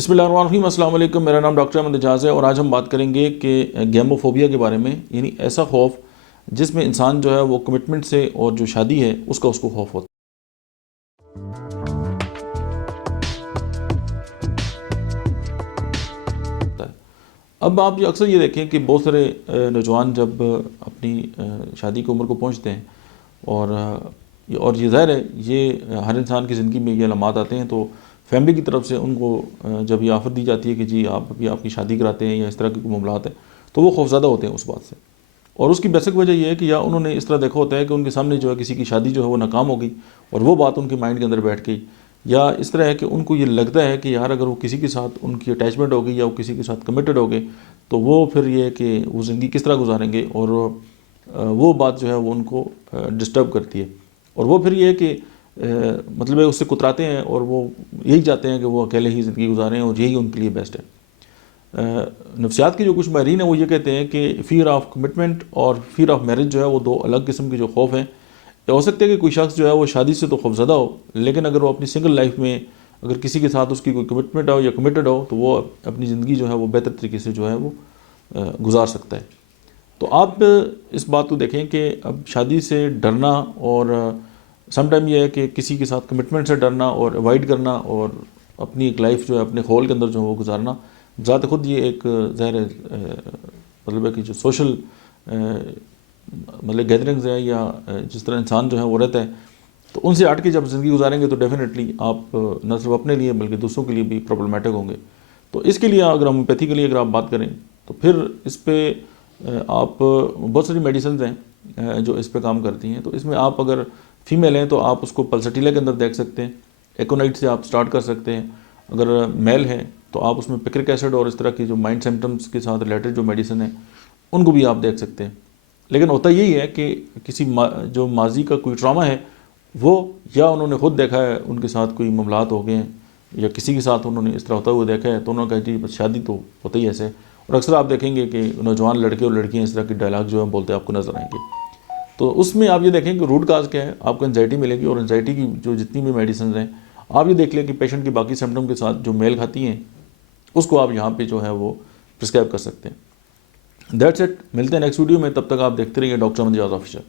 بسم اللہ الرحمن الرحیم، السلام علیکم۔ میرا نام ڈاکٹر احمد اعجاز ہے اور آج ہم بات کریں گے کہ گیموفوبیا کے بارے میں، یعنی ایسا خوف جس میں انسان جو ہے وہ کمٹمنٹ سے اور جو شادی ہے اس کو خوف ہوتا ہے۔ اب آپ اکثر یہ دیکھیں کہ بہت سارے نوجوان جب اپنی شادی کی عمر کو پہنچتے ہیں اور یہ ظاہر ہے یہ ہر انسان کی زندگی میں یہ علامات آتے ہیں، تو فیملی کی طرف سے ان کو جب یہ آفر دی جاتی ہے کہ جی آپ ابھی آپ کی شادی کراتے ہیں یا اس طرح کے کوئی معاملات ہیں، تو وہ خوفزدہ ہوتے ہیں اس بات سے۔ اور اس کی بیسک وجہ یہ ہے کہ یا انہوں نے اس طرح دیکھا ہوتا ہے کہ ان کے سامنے جو ہے کسی کی شادی جو ہے وہ ناکام ہو گئی اور وہ بات ان کے مائنڈ کے اندر بیٹھ گئی، یا اس طرح ہے کہ ان کو یہ لگتا ہے کہ یار اگر وہ کسی کے ساتھ ان کی اٹیچمنٹ ہوگی یا وہ کسی کے ساتھ کمیٹڈ ہو گئے تو وہ پھر یہ ہے کہ وہ زندگی کس طرح گزاریں گے، اور وہ بات جو ہے وہ ان کو ڈسٹرب کرتی ہے، اور وہ پھر یہ ہے کہ مطلب ہے اس سے کتراتے ہیں اور وہ یہی چاہتے ہیں کہ وہ اکیلے ہی زندگی گزاریں اور یہی ان کے لیے بیسٹ ہے۔ نفسیات کے جو کچھ ماہرین ہیں وہ یہ کہتے ہیں کہ فیئر آف کمٹمنٹ اور فیئر آف میرج جو ہے وہ دو الگ قسم کے جو خوف ہیں۔ ہو سکتا ہے کہ کوئی شخص جو ہے وہ شادی سے تو خوفزدہ ہو، لیکن اگر وہ اپنی سنگل لائف میں اگر کسی کے ساتھ اس کی کوئی کمٹمنٹ ہو یا کمیٹڈ ہو تو وہ اپنی زندگی جو ہے وہ بہتر طریقے سے جو ہے وہ گزار سکتا ہے۔ تو آپ اس بات کو دیکھیں کہ اب شادی سے ڈرنا اور سم ٹائم یہ ہے کہ کسی کے ساتھ کمٹمنٹ سے ڈرنا اور اوائڈ کرنا اور اپنی ایک لائف جو ہے اپنے خول کے اندر جو ہے وہ گزارنا، ذات خود یہ ایک ظاہر مطلب ہے کہ جو سوشل مطلب گیدرنگز ہیں یا جس طرح انسان جو ہے وہ رہتا ہے، تو ان سے ہٹ کے جب زندگی گزاریں گے تو ڈیفینیٹلی آپ نہ صرف اپنے لیے بلکہ دوسروں کے لیے بھی پرابلمیٹک ہوں گے۔ تو اس کے لیے اگر ہومیوپیتھیکلی اگر آپ بات کریں تو پھر اس پہ آپ بہت ساری میڈیسنز ہیں جو اس پہ کام کرتی ہیں۔ تو اس میں آپ اگر فیمیل ہیں تو آپ اس کو پلسٹیلا کے اندر دیکھ سکتے ہیں، ایکونائٹ سے آپ سٹارٹ کر سکتے ہیں۔ اگر میل ہیں تو آپ اس میں پکرک ایسڈ اور اس طرح کی جو مائنڈ سمٹمز کے ساتھ ریلیٹڈ جو میڈیسن ہیں ان کو بھی آپ دیکھ سکتے ہیں۔ لیکن ہوتا یہی ہے کہ کسی جو ماضی کا کوئی ٹراما ہے وہ یا انہوں نے خود دیکھا ہے ان کے ساتھ کوئی معاملات ہو گئے ہیں یا کسی کے ساتھ انہوں نے اس طرح ہوتا ہوا دیکھا ہے تو انہوں نے کہا جی بس شادی تو ہوتا ہی ایسے ہے۔ اور اکثر آپ دیکھیں گے کہ نوجوان لڑکے اور لڑکیاں اس طرح کی ڈائلاگ جو ہیں بولتے آپ کو نظر آئیں گے۔ تو اس میں آپ یہ دیکھیں کہ روٹ کاز کیا ہے، آپ کو انزائٹی ملے گی، اور انزائٹی کی جو جتنی بھی میڈیسنز ہیں آپ یہ دیکھ لیں کہ پیشنٹ کی باقی سمپٹم کے ساتھ جو میل کھاتی ہیں اس کو آپ یہاں پہ جو ہے وہ پرسکرائب کر سکتے ہیں۔ دیٹس اٹ، ملتے ہیں نیکسٹ ویڈیو میں، تب تک آپ دیکھتے رہیے ڈاکٹر احمد اعجاز آفیشل۔